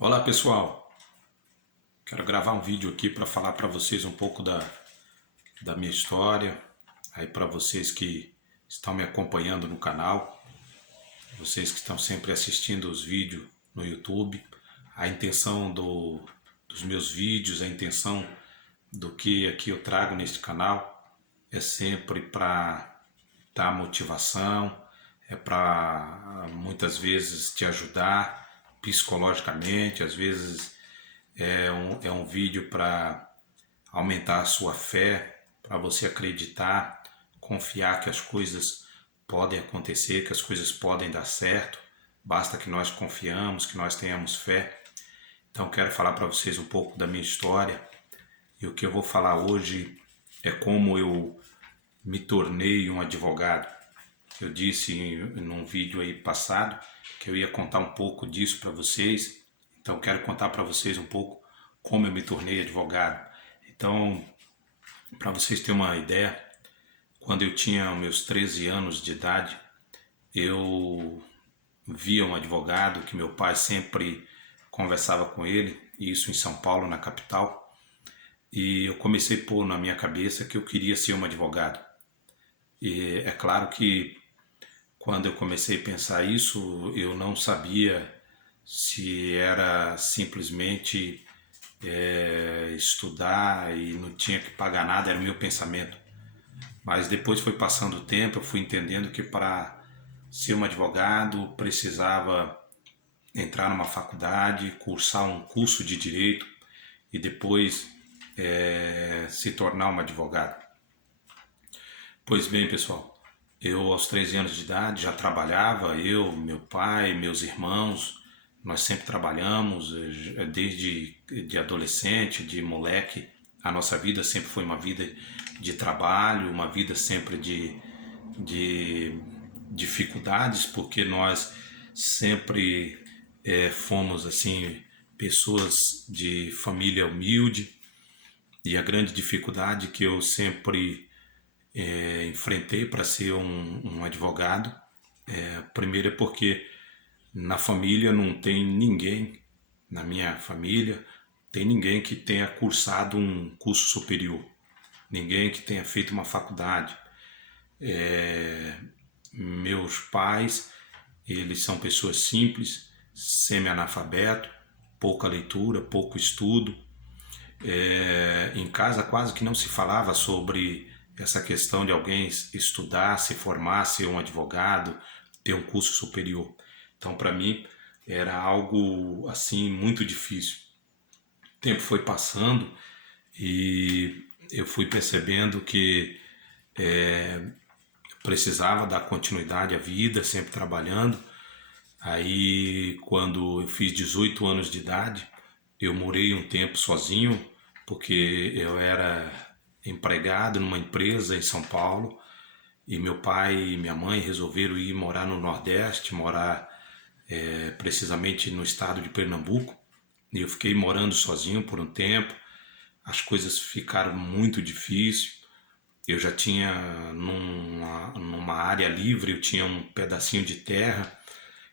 Olá pessoal, quero gravar um vídeo aqui para falar para vocês um pouco da minha história, aí para vocês que estão me acompanhando no canal, vocês que estão sempre assistindo os vídeos no YouTube. A intenção dos meus vídeos, a intenção do que aqui eu trago neste canal é sempre para dar motivação, é para muitas vezes te ajudar psicologicamente, às vezes é um vídeo para aumentar a sua fé, para você acreditar, confiar que as coisas podem acontecer, que as coisas podem dar certo. Basta que nós confiamos, que nós tenhamos fé. Então quero falar para vocês um pouco da minha história, e o que eu vou falar hoje é como eu me tornei um advogado. Eu disse num vídeo aí passado que eu ia contar um pouco disso para vocês, então quero contar para vocês um pouco como eu me tornei advogado. Então, para vocês terem uma ideia, quando eu tinha meus 13 anos de idade, eu via um advogado que meu pai sempre conversava com ele, isso em São Paulo, na capital, e eu comecei a pôr na minha cabeça que eu queria ser um advogado. E é claro que quando eu comecei a pensar isso, eu não sabia se era simplesmente estudar e não tinha que pagar nada, era o meu pensamento. Mas depois foi passando o tempo, eu fui entendendo que para ser um advogado precisava entrar numa faculdade, cursar um curso de direito e depois se tornar um advogado. Pois bem, pessoal, eu aos 13 anos de idade já trabalhava, eu, meu pai, meus irmãos, nós sempre trabalhamos, desde de adolescente, de moleque, a nossa vida sempre foi uma vida de trabalho, uma vida sempre de dificuldades, porque nós sempre fomos assim pessoas de família humilde, e a grande dificuldade que eu sempre enfrentei para ser um advogado, primeiro é porque na família não tem ninguém, na minha família, tem ninguém que tenha cursado um curso superior, ninguém que tenha feito uma faculdade. Meus pais, eles são pessoas simples, semi-analfabeto, pouca leitura, pouco estudo. Em casa quase que não se falava sobre essa questão de alguém estudar, se formar, ser um advogado, ter um curso superior. Então, para mim, era algo assim muito difícil. O tempo foi passando e eu fui percebendo que precisava dar continuidade à vida, sempre trabalhando. Aí, quando eu fiz 18 anos de idade, eu morei um tempo sozinho, porque eu era empregado numa empresa em São Paulo, e meu pai e minha mãe resolveram ir morar no Nordeste, morar precisamente no estado de Pernambuco, e eu fiquei morando sozinho por um tempo. As coisas ficaram muito difíceis. Eu já tinha numa área livre, eu tinha um pedacinho de terra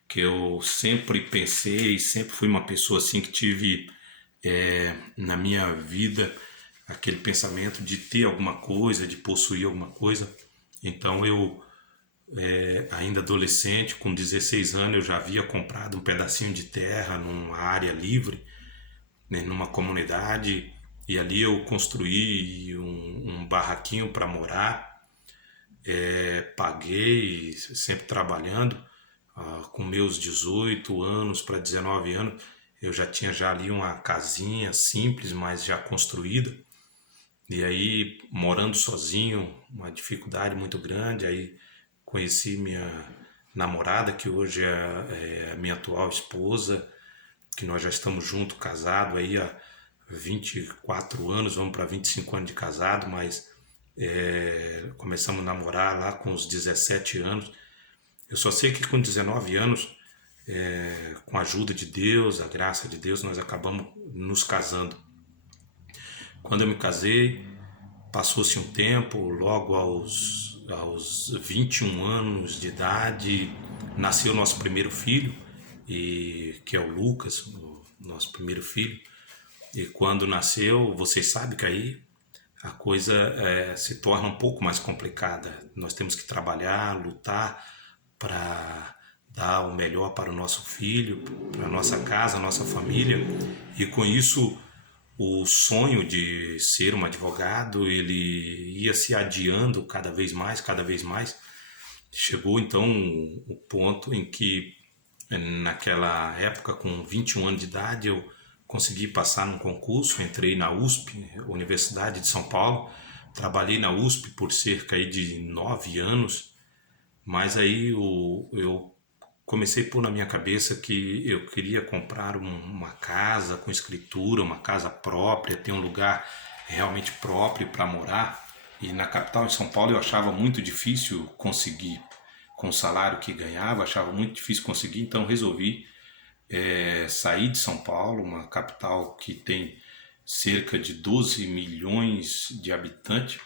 que eu sempre pensei, sempre fui uma pessoa assim que tive na minha vida aquele pensamento de ter alguma coisa, de possuir alguma coisa. Então eu, ainda adolescente, com 16 anos, eu já havia comprado um pedacinho de terra numa área livre, né, numa comunidade, e ali eu construí um barraquinho para morar. Paguei, sempre trabalhando. Com meus 18 anos para 19 anos, eu já tinha já ali uma casinha simples, mas já construída. E aí, morando sozinho, uma dificuldade muito grande. Aí conheci minha namorada, que hoje é a minha atual esposa, que nós já estamos juntos, casados aí há 24 anos, vamos para 25 anos de casado, mas começamos a namorar lá com os 17 anos. Eu só sei que com 19 anos, com a ajuda de Deus, a graça de Deus, nós acabamos nos casando. Quando eu me casei, passou-se um tempo, logo aos 21 anos de idade, nasceu o nosso primeiro filho, que é o Lucas. nosso primeiro filho. E quando nasceu, vocês sabem que aí a coisa se torna um pouco mais complicada. Nós temos que trabalhar, lutar para dar o melhor para o nosso filho, para a nossa casa, a nossa família. E com isso, o sonho de ser um advogado, ele ia se adiando cada vez mais, cada vez mais. Chegou então o ponto em que, naquela época, com 21 anos de idade, eu consegui passar num concurso, entrei na USP, Universidade de São Paulo, trabalhei na USP por cerca aí de 9 anos, mas aí eu comecei a pôr na minha cabeça que eu queria comprar uma casa com escritura, uma casa própria, ter um lugar realmente próprio para morar. E na capital, em São Paulo, eu achava muito difícil conseguir, com o salário que ganhava, achava muito difícil conseguir, então resolvi sair de São Paulo, uma capital que tem cerca de 12 milhões de habitantes,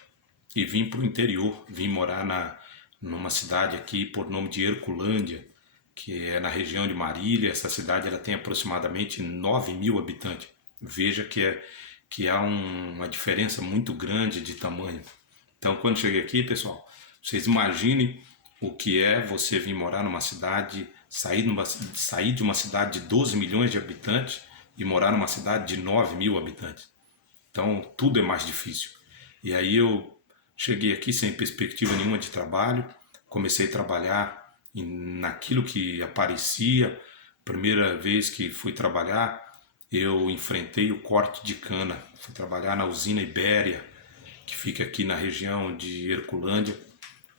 e vim para o interior, vim morar numa cidade aqui por nome de Herculândia, que é na região de Marília. Essa cidade ela tem aproximadamente 9 mil habitantes. Veja que há uma diferença muito grande de tamanho. Então, quando cheguei aqui, pessoal, vocês imaginem o que é você vir morar numa cidade, sair de uma cidade de 12 milhões de habitantes e morar numa cidade de 9 mil habitantes. Então, tudo é mais difícil. E aí eu cheguei aqui sem perspectiva nenhuma de trabalho, comecei a trabalhar naquilo que aparecia. Primeira vez que fui trabalhar, eu enfrentei o corte de cana. Fui trabalhar na usina Ibéria, que fica aqui na região de Herculândia,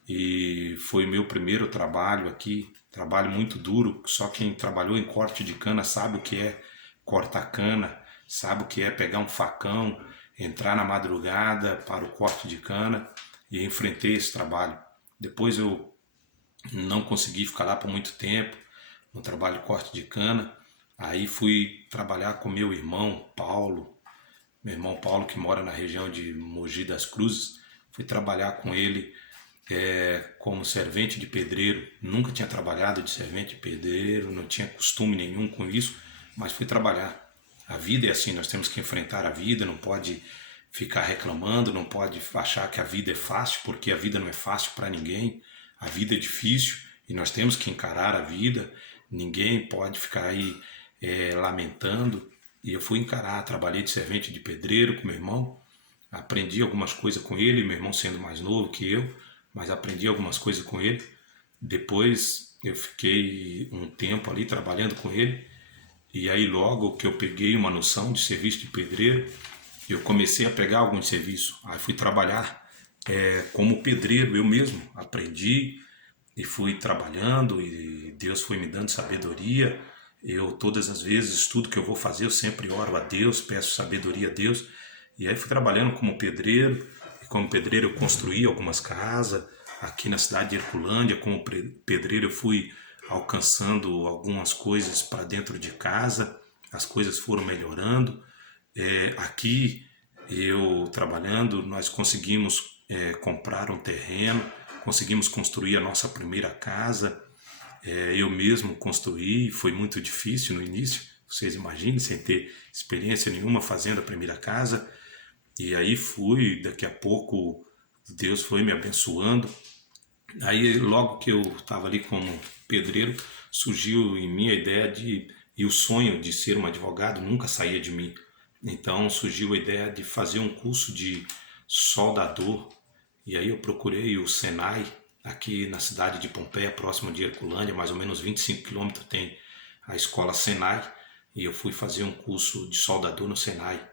e foi o meu primeiro trabalho aqui. Trabalho muito duro, só quem trabalhou em corte de cana sabe o que é cortar cana, sabe o que é pegar um facão, entrar na madrugada para o corte de cana, e enfrentei esse trabalho. Depois eu não consegui ficar lá por muito tempo no trabalho de corte de cana. Aí fui trabalhar com meu irmão Paulo, que mora na região de Mogi das Cruzes. Fui trabalhar com ele como servente de pedreiro. Nunca tinha trabalhado de servente de pedreiro, não tinha costume nenhum com isso, mas fui trabalhar. A vida é assim, nós temos que enfrentar a vida, não pode ficar reclamando, não pode achar que a vida é fácil, porque a vida não é fácil para ninguém. A vida é difícil e nós temos que encarar a vida. Ninguém pode ficar aí lamentando. E eu fui encarar, trabalhei de servente de pedreiro com meu irmão, aprendi algumas coisas com ele, meu irmão sendo mais novo que eu, mas aprendi algumas coisas com ele. Depois eu fiquei um tempo ali trabalhando com ele, e aí logo que eu peguei uma noção de serviço de pedreiro, eu comecei a pegar alguns serviços. Aí fui trabalhar como pedreiro, eu mesmo aprendi e fui trabalhando, e Deus foi me dando sabedoria. Eu todas as vezes, tudo que eu vou fazer, eu sempre oro a Deus, peço sabedoria a Deus. E aí fui trabalhando como pedreiro, e como pedreiro eu construí algumas casas aqui na cidade de Herculândia. Como pedreiro eu fui alcançando algumas coisas para dentro de casa, as coisas foram melhorando. Aqui eu trabalhando, nós conseguimos comprar um terreno, conseguimos construir a nossa primeira casa. Eu mesmo construí, foi muito difícil no início, vocês imaginem, sem ter experiência nenhuma fazendo a primeira casa. E aí daqui a pouco Deus foi me abençoando. Aí logo que eu estava ali como pedreiro, surgiu em mim a ideia e o sonho de ser um advogado nunca saía de mim. Então surgiu a ideia de fazer um curso de soldador. E aí eu procurei o Senai, aqui na cidade de Pompeia, próximo de Herculândia, mais ou menos 25 quilômetros tem a escola Senai, e eu fui fazer um curso de soldador no Senai.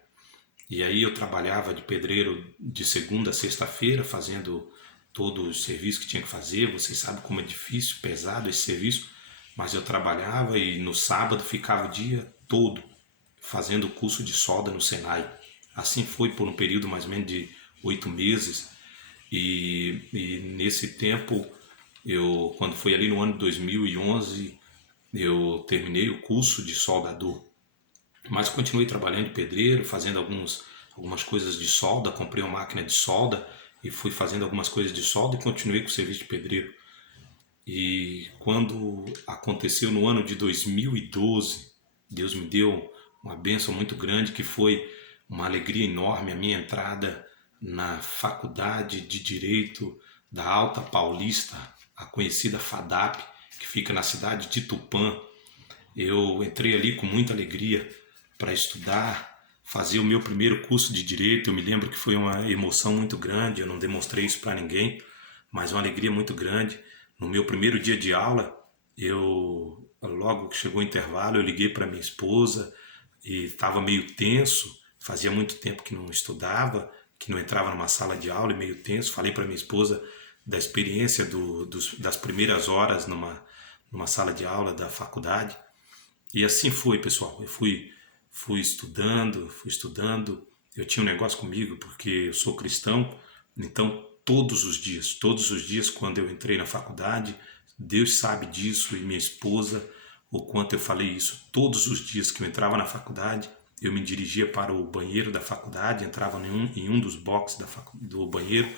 E aí eu trabalhava de pedreiro de segunda a sexta-feira, fazendo todo o serviço que tinha que fazer. Vocês sabem como é difícil, pesado esse serviço, mas eu trabalhava e no sábado ficava o dia todo fazendo o curso de solda no Senai. Assim foi por um período mais ou menos de 8 meses. E nesse tempo, quando foi ali no ano de 2011, eu terminei o curso de soldador. Mas continuei trabalhando de pedreiro, fazendo algumas coisas de solda. Comprei uma máquina de solda e fui fazendo algumas coisas de solda e continuei com o serviço de pedreiro. E quando aconteceu no ano de 2012, Deus me deu uma bênção muito grande, que foi uma alegria enorme a minha entrada na Faculdade de Direito da Alta Paulista, a conhecida FADAP, que fica na cidade de Tupã. Eu entrei ali com muita alegria para estudar, fazer o meu primeiro curso de Direito. Eu me lembro que foi uma emoção muito grande, eu não demonstrei isso para ninguém, mas uma alegria muito grande. No meu primeiro dia de aula, logo que chegou o intervalo, eu liguei para minha esposa e estava meio tenso, fazia muito tempo que não estudava, que não entrava numa sala de aula e meio tenso. Falei para minha esposa da experiência das primeiras horas numa sala de aula da faculdade. E assim foi, pessoal. Eu fui estudando, fui estudando. Eu tinha um negócio comigo porque eu sou cristão, então todos os dias quando eu entrei na faculdade, Deus sabe disso e minha esposa, o quanto eu falei isso. Todos os dias que eu entrava na faculdade, eu me dirigia para o banheiro da faculdade, entrava em um dos boxes do banheiro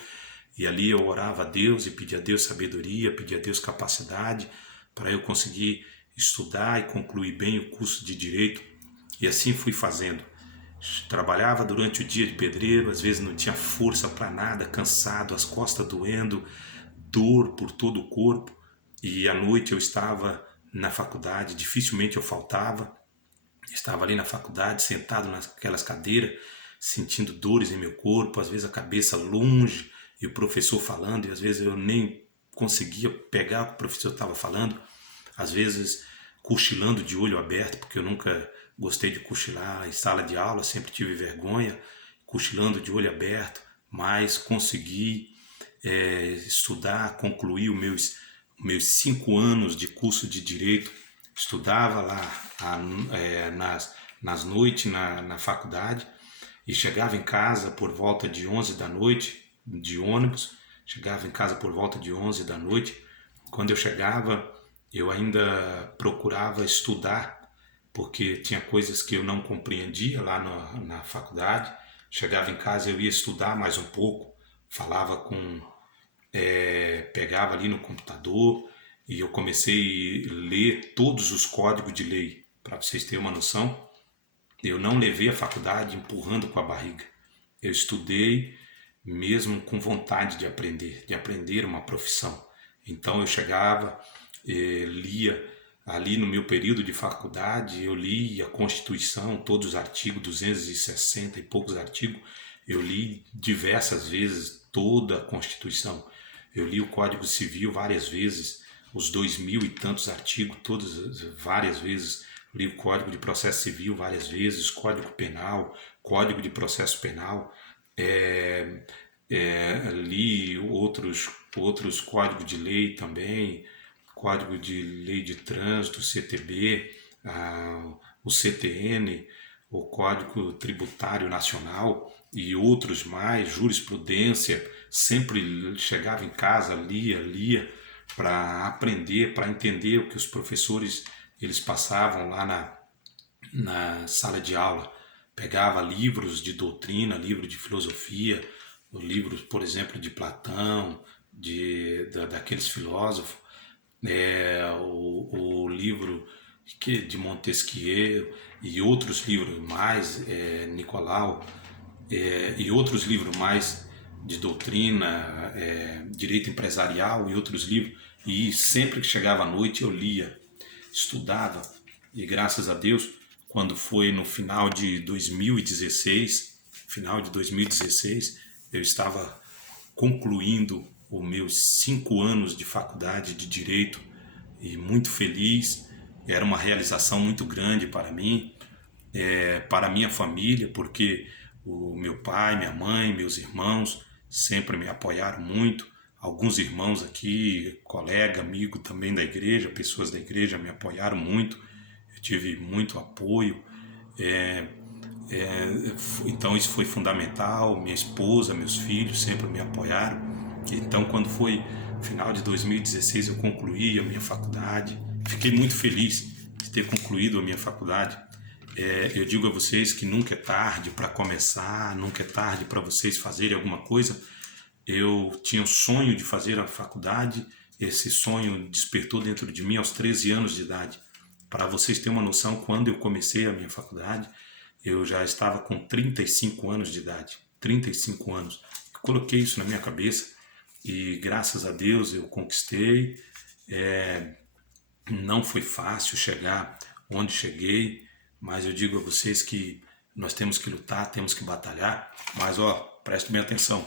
e ali eu orava a Deus e pedia a Deus sabedoria, pedia a Deus capacidade para eu conseguir estudar e concluir bem o curso de Direito. E assim fui fazendo. Trabalhava durante o dia de pedreiro, às vezes não tinha força para nada, cansado, as costas doendo, dor por todo o corpo. E à noite eu estava na faculdade, dificilmente eu faltava. Estava ali na faculdade, sentado naquelas cadeiras, sentindo dores em meu corpo, às vezes a cabeça longe e o professor falando, e às vezes eu nem conseguia pegar o que o professor estava falando, às vezes cochilando de olho aberto, porque eu nunca gostei de cochilar em sala de aula, sempre tive vergonha, cochilando de olho aberto, mas consegui estudar, concluir meus 5 anos de curso de Direito. Estudava lá nas noites na faculdade e chegava em casa por volta de 11 da noite, de ônibus, chegava em casa por volta de 11 da noite. Quando eu chegava, eu ainda procurava estudar, porque tinha coisas que eu não compreendia lá na faculdade. Chegava em casa, eu ia estudar mais um pouco, falava pegava ali no computador e eu comecei a ler todos os códigos de lei. Para vocês terem uma noção, eu não levei a faculdade empurrando com a barriga. Eu estudei mesmo com vontade de aprender uma profissão. Então eu chegava, lia ali no meu período de faculdade, eu li a Constituição, todos os artigos, 260 e poucos artigos, eu li diversas vezes toda a Constituição. Eu li o Código Civil várias vezes, os 2000 e tantos artigos, todas várias vezes. Li o Código de Processo Civil várias vezes, Código Penal, Código de Processo Penal. Li outros códigos de lei também, Código de Lei de Trânsito, CTB, o CTN, o Código Tributário Nacional e outros mais, jurisprudência. Sempre chegava em casa, lia para aprender, para entender o que os professores eles passavam lá na sala de aula. Pegava livros de doutrina, livro de filosofia, livros, por exemplo, de Platão, daqueles filósofos, o livro de Montesquieu e outros livros mais, Nicolau, e outros livros mais de doutrina, direito empresarial e outros livros. E sempre que chegava à noite eu lia, estudava, e graças a Deus, quando foi no final de 2016, eu estava concluindo os meus 5 anos de faculdade de Direito e muito feliz. Era uma realização muito grande para mim, para a minha família, porque o meu pai, minha mãe, meus irmãos sempre me apoiaram muito. Alguns irmãos aqui, colega, amigo também da igreja, pessoas da igreja me apoiaram muito. Eu tive muito apoio. Então isso foi fundamental. Minha esposa, meus filhos sempre me apoiaram. Então quando foi final de 2016 eu concluí a minha faculdade. Fiquei muito feliz de ter concluído a minha faculdade. Eu digo a vocês que nunca é tarde para começar, nunca é tarde para vocês fazerem alguma coisa. Eu tinha o sonho de fazer a faculdade, esse sonho despertou dentro de mim aos 13 anos de idade. Para vocês terem uma noção, quando eu comecei a minha faculdade, eu já estava com 35 anos de idade. 35 anos. Eu coloquei isso na minha cabeça e graças a Deus eu conquistei. Não foi fácil chegar onde cheguei, mas eu digo a vocês que nós temos que lutar, temos que batalhar. Mas preste bem atenção.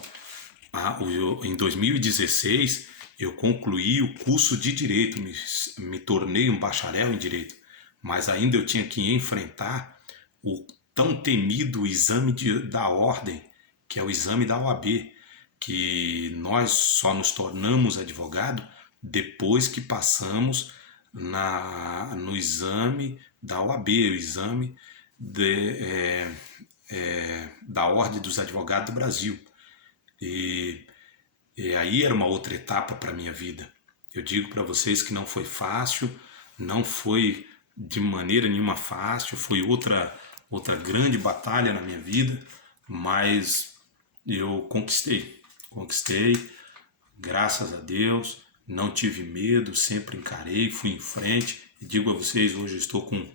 Em 2016 eu concluí o curso de Direito, me tornei um bacharel em Direito, mas ainda eu tinha que enfrentar o tão temido exame da ordem, que é o exame da OAB, que nós só nos tornamos advogado depois que passamos no exame da OAB, o exame da Ordem dos Advogados do Brasil. E aí era uma outra etapa para a minha vida. Eu digo para vocês que não foi fácil, não foi de maneira nenhuma fácil, foi outra grande batalha na minha vida, mas eu conquistei, graças a Deus, não tive medo, sempre encarei, fui em frente. E digo a vocês, hoje eu estou com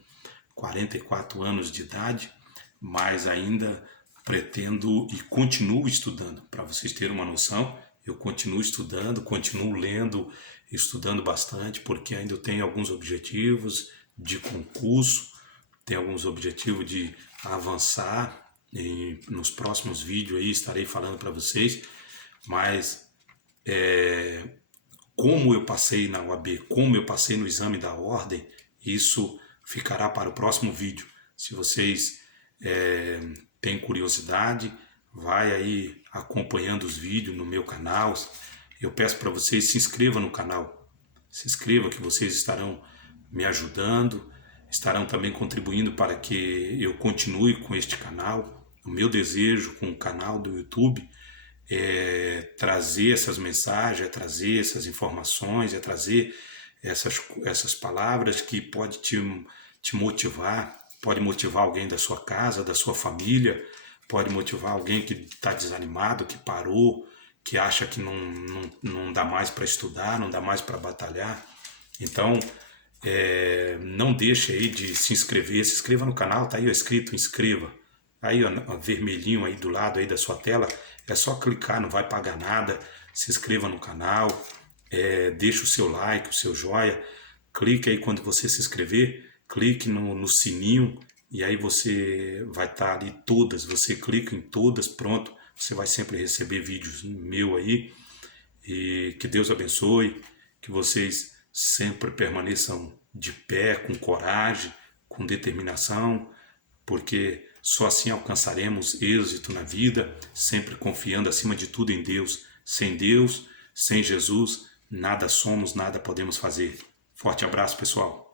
44 anos de idade, mas ainda pretendo e continuo estudando. Para vocês terem uma noção, eu continuo estudando, continuo lendo, estudando bastante, porque ainda eu tenho alguns objetivos de concurso, tenho alguns objetivos de avançar, e nos próximos vídeos aí estarei falando para vocês, mas como eu passei na UAB, como eu passei no exame da ordem, isso ficará para o próximo vídeo. Se vocês têm curiosidade, vai aí acompanhando os vídeos no meu canal. Eu peço para vocês, se inscrevam no canal. Se inscrevam que vocês estarão me ajudando, estarão também contribuindo para que eu continue com este canal. O meu desejo com o canal do YouTube é trazer essas mensagens, é trazer essas informações, é trazer essas palavras que pode te motivar, pode motivar alguém da sua casa, da sua família, pode motivar alguém que está desanimado, que parou, que acha que não dá mais para estudar, não dá mais para batalhar. Então, não deixe aí de se inscrever, se inscreva no canal, tá aí escrito inscreva. Aí ó, vermelhinho aí do lado aí da sua tela, é só clicar, não vai pagar nada. Se inscreva no canal, deixa o seu like, o seu joia, clique aí quando você se inscrever, clique no sininho e aí você vai estar ali todas, você clica em todas, pronto, você vai sempre receber vídeos meu aí. E que Deus abençoe, que vocês sempre permaneçam de pé, com coragem, com determinação, porque só assim alcançaremos êxito na vida, sempre confiando acima de tudo em Deus. Sem Deus, sem Jesus, nada somos, nada podemos fazer. Forte abraço, pessoal.